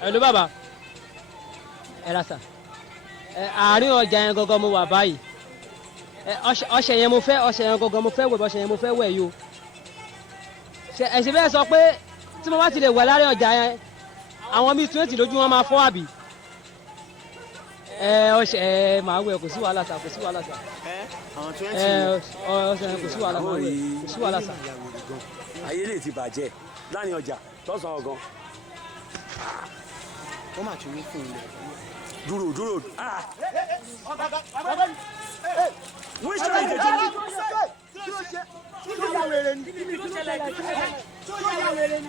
Hello bàbá ẹ ra sà àárín ọjà yẹn gangan mo wà báyìí ọṣẹ yẹn mo fẹ́ gangan mo fẹ́ wẹ̀ ọṣẹ yẹn mo fẹ́ wẹ̀ yìí o ẹ̀sìn bẹ́ẹ̀ sọ pé tí mo bá ti lè wẹ̀ láàrin ọjà yẹn àwọn bíi 20 lójú wọn máa fọ́ àbí ọṣẹ màá wẹ̀ kò sí wàhálà sà kò sí wàhálà sà àwọn 20 ọṣẹ kò sí wàhálà màá wẹ̀ kò sí wàhálà sà. ayé lè ti bàjẹ́ láàrin ọjà lọ́sàn-án ọ̀gán. wọ́n máa tún ní fún ilẹ̀. dúró wọ́n ṣe ìdèjì ní. kí ló ṣe kí ló yà wèrè ni kí ló ṣẹlẹ̀ kí ló yà wèrè ni.